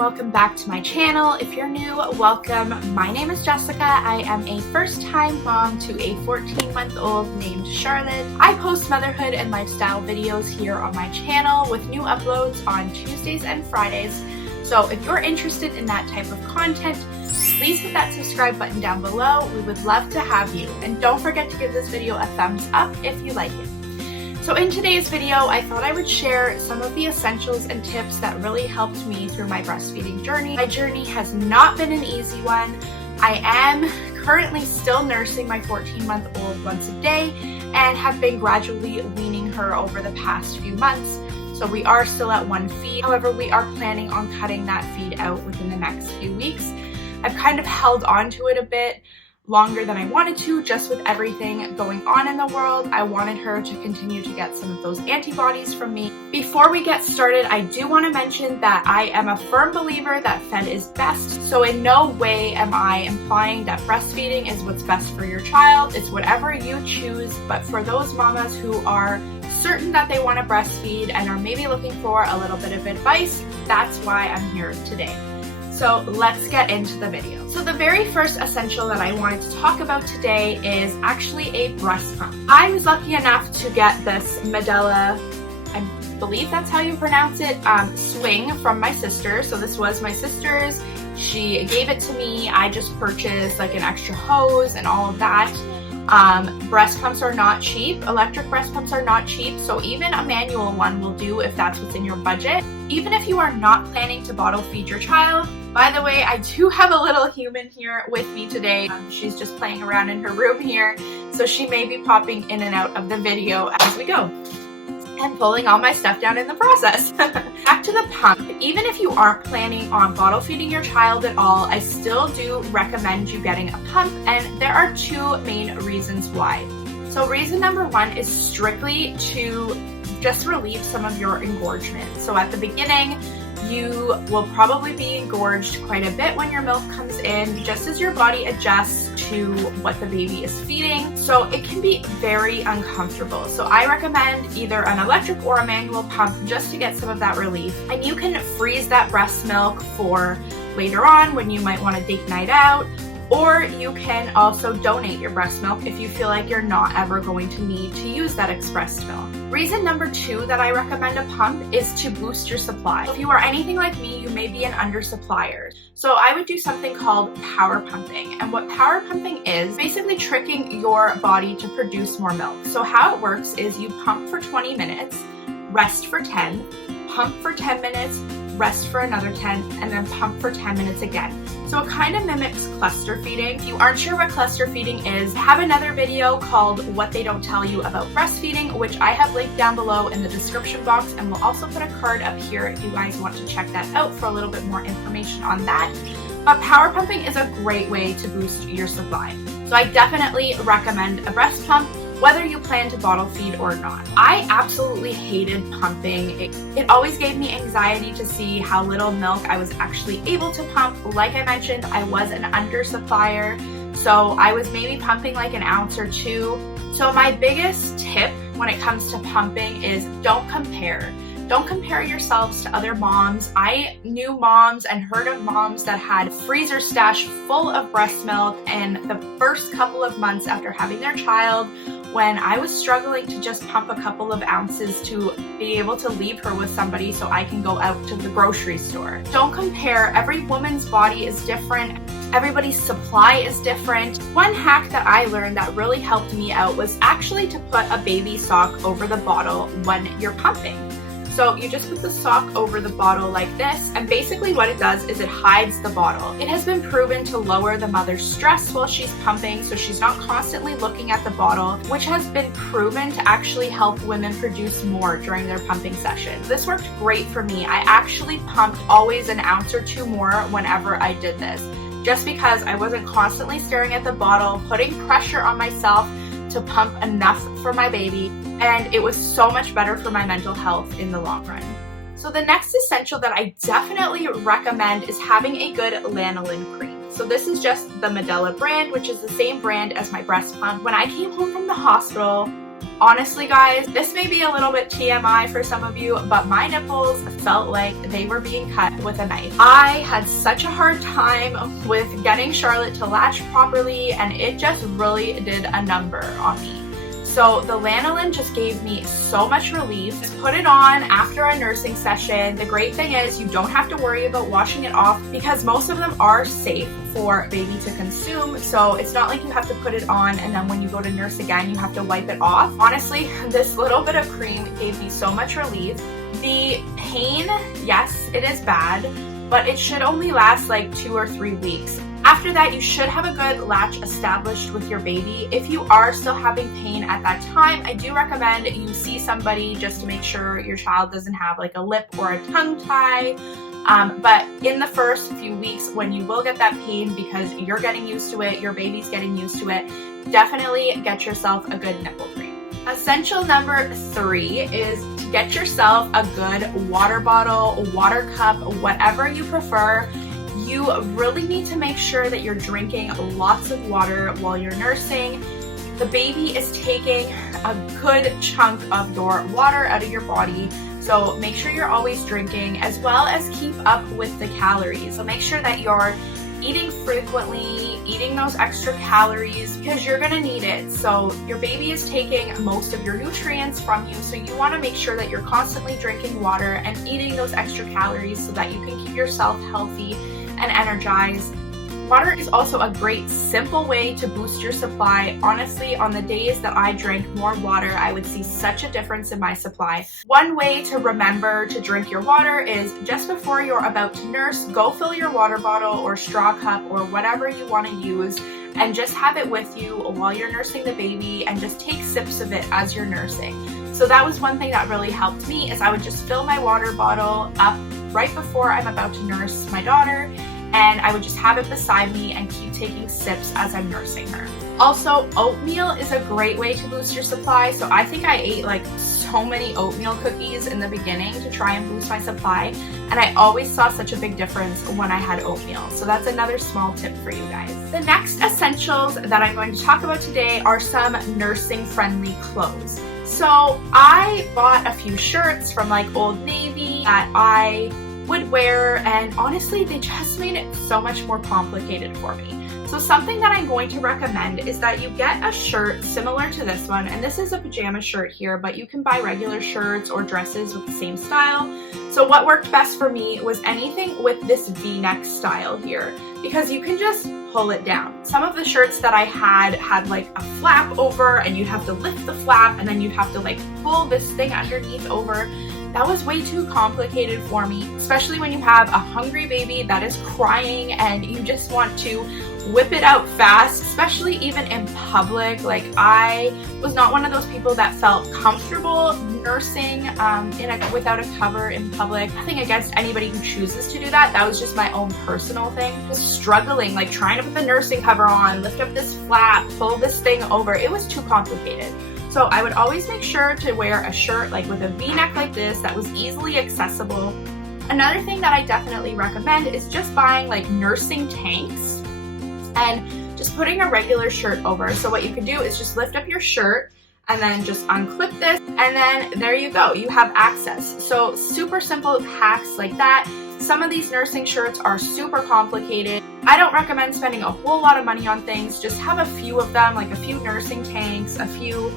welcome back to my channel. If you're new, welcome. My name is Jessica. I am a first-time mom to a 14-month-old named Charlotte. I post motherhood and lifestyle videos here on my channel with new uploads on Tuesdays and Fridays. So if you're interested in that type of content, please hit that subscribe button down below. We would love to have you. And don't forget to give this video a thumbs up if you like it. So in today's video, I thought I would share some of the essentials and tips that really helped me through my breastfeeding journey. My journey has not been an easy one. I am currently still nursing my 14-month-old once a day and have been gradually weaning her over the past few months. So we are still at one feed. However, we are planning on cutting that feed out within the next few weeks. I've kind of held on to it a bit longer than I wanted to, just with everything going on in the world. I wanted her to continue to get some of those antibodies from me. Before we get started, I do want to mention that I am a firm believer that fed is best. So in no way am I implying that breastfeeding is what's best for your child. It's whatever you choose. But for those mamas who are certain that they want to breastfeed and are maybe looking for a little bit of advice, that's why I'm here today. So let's get into the video. So the very first essential that I wanted to talk about today is actually a breast pump. I was lucky enough to get this Medela, I believe that's how you pronounce it, swing from my sister. So this was my sister's. She gave it to me. I just purchased like an extra hose and all of that. Breast pumps are not cheap. Electric breast pumps are not cheap, so even a manual one will do if that's what's in your budget. Even if you are not planning to bottle feed your child. By the way, I do have a little human here with me today. She's just playing around in her room here, so she may be popping in and out of the video as we go and pulling all my stuff down in the process. Back to the pump. Even if you aren't planning on bottle feeding your child at all, I still do recommend you getting a pump, and there are two main reasons why. So reason number one is strictly to just relieve some of your engorgement. So at the beginning, you will probably be engorged quite a bit when your milk comes in, just as your body adjusts to what the baby is feeding. So it can be very uncomfortable. So I recommend either an electric or a manual pump just to get some of that relief. And you can freeze that breast milk for later on when you might want a date night out, or you can also donate your breast milk if you feel like you're not ever going to need to use that expressed milk. Reason number two that I recommend a pump is to boost your supply. If you are anything like me, you may be an undersupplier. So I would do something called power pumping. And what power pumping is, basically tricking your body to produce more milk. So how it works is you pump for 20 minutes, rest for 10, pump for 10 minutes, rest for another 10, and then pump for 10 minutes again. So it kind of mimics cluster feeding. If you aren't sure what cluster feeding is, I have another video called What They Don't Tell You About Breastfeeding, which I have linked down below in the description box, and we'll also put a card up here if you guys want to check that out for a little bit more information on that. But power pumping is a great way to boost your supply. So I definitely recommend a breast pump, whether you plan to bottle feed or not. I absolutely hated pumping. It always gave me anxiety to see how little milk I was actually able to pump. Like I mentioned, I was an undersupplier, so I was maybe pumping like an ounce or two. So my biggest tip when it comes to pumping is don't compare. Don't compare yourselves to other moms. I knew moms and heard of moms that had freezer stash full of breast milk, and the first couple of months after having their child, when I was struggling to just pump a couple of ounces to be able to leave her with somebody so I can go out to the grocery store. Don't compare. Every woman's body is different. Everybody's supply is different. One hack that I learned that really helped me out was actually to put a baby sock over the bottle when you're pumping. So you just put the sock over the bottle like this, and basically what it does is it hides the bottle. It has been proven to lower the mother's stress while she's pumping, so she's not constantly looking at the bottle, which has been proven to actually help women produce more during their pumping session. This worked great for me. I actually pumped always an ounce or two more whenever I did this, just because I wasn't constantly staring at the bottle, putting pressure on myself to pump enough for my baby, and it was so much better for my mental health in the long run. So the next essential that I definitely recommend is having a good Lanolin cream. So this is just the Medela brand, which is the same brand as my breast pump. When I came home from the hospital, Honestly guys, this may be a little bit TMI for some of you, but my nipples felt like they were being cut with a knife. I had such a hard time with getting Charlotte to latch properly, and it just really did a number on me. So the Lanolin just gave me so much relief. Just put it on after a nursing session. The great thing is you don't have to worry about washing it off because most of them are safe for baby to consume. So it's not like you have to put it on and then when you go to nurse again, you have to wipe it off. Honestly, this little bit of cream gave me so much relief. The pain, yes, it is bad, but it should only last like 2 or 3 weeks. After that, you should have a good latch established with your baby. If you are still having pain at that time, I do recommend you see somebody just to make sure your child doesn't have like a lip or a tongue tie. But in the first few weeks when you will get that pain because you're getting used to it, your baby's getting used to it, definitely get yourself a good nipple cream. Essential number 3 is to get yourself a good water bottle, water cup, whatever you prefer. You really need to make sure that you're drinking lots of water while you're nursing. The baby is taking a good chunk of your water out of your body, so make sure you're always drinking, as well as keep up with the calories. So make sure that you're eating frequently, eating those extra calories because you're gonna need it. So your baby is taking most of your nutrients from you, so you wanna make sure that you're constantly drinking water and eating those extra calories so that you can keep yourself healthy and energized. Water is also a great simple way to boost your supply. Honestly, on the days that I drank more water, I would see such a difference in my supply. One way to remember to drink your water is just before you're about to nurse, go fill your water bottle or straw cup or whatever you want to use and just have it with you while you're nursing the baby and just take sips of it as you're nursing. So that was one thing that really helped me, is I would just fill my water bottle up right before I'm about to nurse my daughter, and I would just have it beside me and keep taking sips as I'm nursing her. Also, oatmeal is a great way to boost your supply. So I think I ate like so many oatmeal cookies in the beginning to try and boost my supply, and I always saw such a big difference when I had oatmeal. So that's another small tip for you guys. The next essentials that I'm going to talk about today are some nursing friendly clothes. So I bought a few shirts from like Old Navy that I would wear, and honestly they just made it so much more complicated for me. So something that I'm going to recommend is that you get a shirt similar to this one, and this is a pajama shirt here, but you can buy regular shirts or dresses with the same style. So what worked best for me was anything with this V-neck style here, because you can just pull it down. Some of the shirts that I had like a flap over, and you'd have to lift the flap and then you'd have to like pull this thing underneath over. That was way too complicated for me, especially when you have a hungry baby that is crying and you just want to whip it out fast, especially even in public. Like, I was not one of those people that felt comfortable nursing without a cover in public. Nothing against anybody who chooses to do that. That was just my own personal thing. I was struggling, like trying to put the nursing cover on, lift up this flap, pull this thing over. It was too complicated. So I would always make sure to wear a shirt like with a V-neck like this that was easily accessible. Another thing that I definitely recommend is just buying like nursing tanks and just putting a regular shirt over. So what you can do is just lift up your shirt and then just unclip this, and then there you go, you have access. So super simple hacks like that. Some of these nursing shirts are super complicated. I don't recommend spending a whole lot of money on things. Just have a few of them, like a few nursing tanks, a few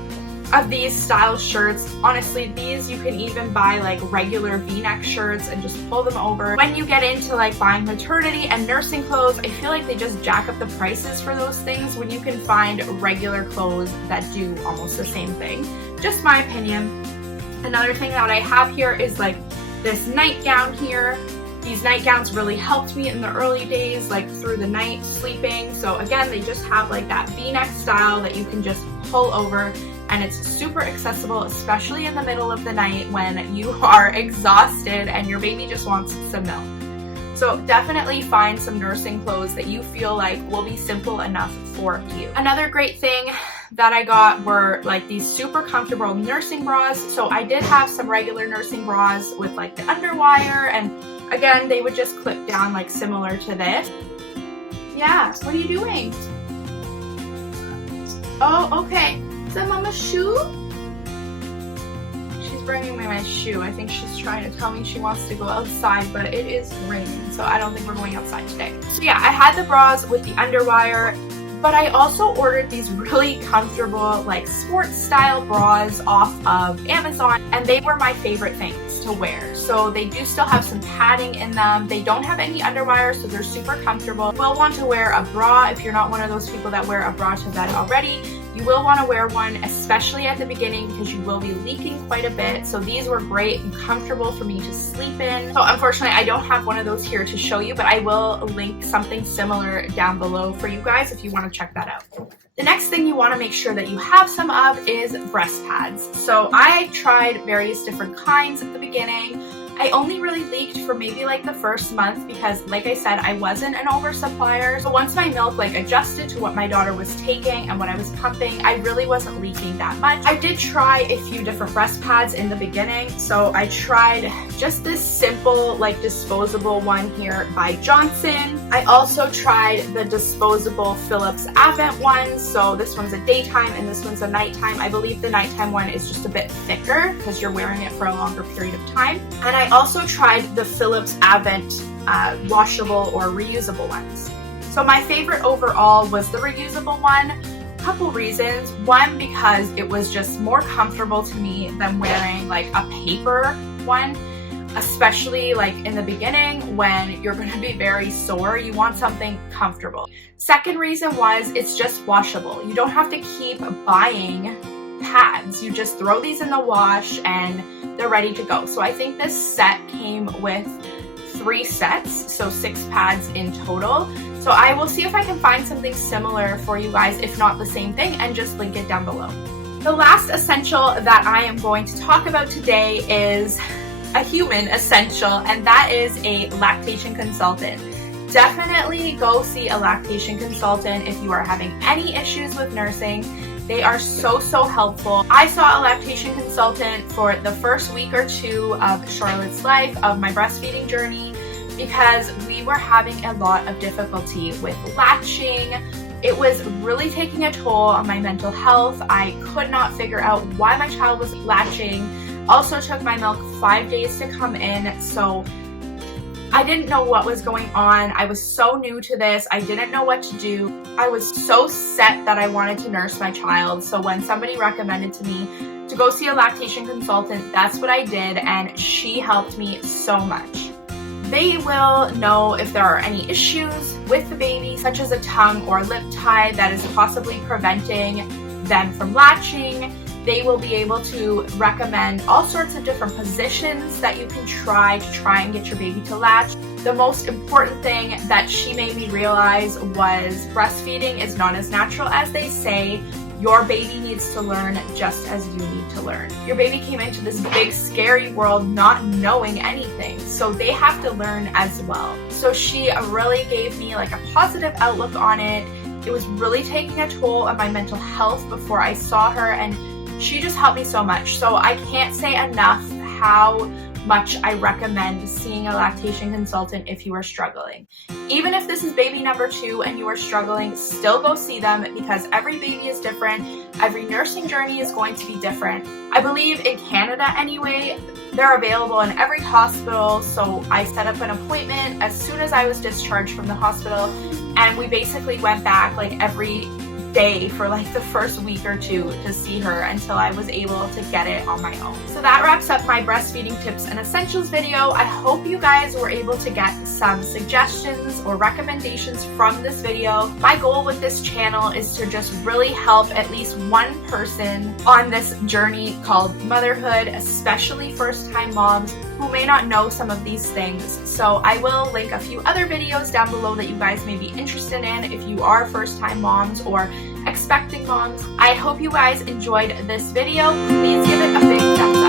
of these style shirts. Honestly, these you can even buy like regular V-neck shirts and just pull them over. When you get into like buying maternity and nursing clothes, I feel like they just jack up the prices for those things when you can find regular clothes that do almost the same thing. Just my opinion. Another thing that I have here is like this nightgown here. These nightgowns really helped me in the early days, like through the night sleeping. So again, they just have like that V-neck style that you can just pull over, and it's super accessible, especially in the middle of the night when you are exhausted and your baby just wants some milk. So definitely find some nursing clothes that you feel like will be simple enough for you. Another great thing that I got were like these super comfortable nursing bras. So I did have some regular nursing bras with like the underwire, and again, they would just clip down like similar to this. Yeah, what are you doing? Oh, okay. Is that Mama's shoe? bringing me my shoe. I think she's trying to tell me she wants to go outside, but it is raining, so I don't think we're going outside today. So yeah, I had the bras with the underwire, but I also ordered these really comfortable, like sports style bras off of Amazon, and they were my favorite things to wear. So they do still have some padding in them. They don't have any underwire, so they're super comfortable. You will want to wear a bra if you're not one of those people that wear a bra to bed already. You will want to wear one, especially at the beginning, because you will be leaking quite a bit. So these were great and comfortable for me to sleep in. So unfortunately, I don't have one of those here to show you, but I will link something similar down below for you guys if you want to check that out. The next thing you want to make sure that you have some of is breast pads. So I tried various different kinds at the beginning. I only really leaked for maybe like the first month because, like I said, I wasn't an oversupplier. So once my milk like adjusted to what my daughter was taking and what I was pumping, I really wasn't leaking that much. I did try a few different breast pads in the beginning. So I tried just this simple like disposable one here by Johnson. I also tried the disposable Philips Avent ones. So this one's a daytime and this one's a nighttime. I believe the nighttime one is just a bit thicker because you're wearing it for a longer period of time. And I also tried the Philips Avent washable or reusable ones. So my favorite overall was the reusable one. Couple reasons. One, because it was just more comfortable to me than wearing like a paper one, especially like in the beginning when you're going to be very sore. You want something comfortable. Second reason was it's just washable. You don't have to keep buying pads. You just throw these in the wash and they're ready to go. So I think this set came with 3 sets, so 6 pads in total. So I will see if I can find something similar for you guys, if not the same thing, and just link it down below. The last essential that I am going to talk about today is a human essential, and that is a lactation consultant. Definitely go see a lactation consultant if you are having any issues with nursing. They are so helpful. I saw a lactation consultant for the first week or 2 of Charlotte's life, of my breastfeeding journey, because we were having a lot of difficulty with latching. It was really taking a toll on my mental health. I could not figure out why my child was latching. Also took my milk 5 days to come in, so I didn't know what was going on. I was so new to this. I didn't know what to do. I was so set that I wanted to nurse my child. So when somebody recommended to me to go see a lactation consultant, that's what I did, and she helped me so much. They will know if there are any issues with the baby, such as a tongue or lip tie that is possibly preventing them from latching. They will be able to recommend all sorts of different positions that you can try and get your baby to latch. The most important thing that she made me realize was breastfeeding is not as natural as they say. Your baby needs to learn just as you need to learn. Your baby came into this big scary world not knowing anything, so they have to learn as well. So she really gave me like a positive outlook on it. It was really taking a toll on my mental health before I saw her, and she just helped me so much. So I can't say enough how much I recommend seeing a lactation consultant if you are struggling. Even if this is baby number 2 and you are struggling, still go see them, because every baby is different. Every nursing journey is going to be different. I believe in Canada anyway, they're available in every hospital. So I set up an appointment as soon as I was discharged from the hospital, and we basically went back like every day for like the first week or 2 to see her until I was able to get it on my own. So that wraps up my breastfeeding tips and essentials video. I hope you guys were able to get some suggestions or recommendations from this video. My goal with this channel is to just really help at least one person on this journey called motherhood, especially first-time moms who may not know some of these things. So I will link a few other videos down below that you guys may be interested in if you are first-time moms or expecting moms. I hope you guys enjoyed this video. Please give it a big thumbs up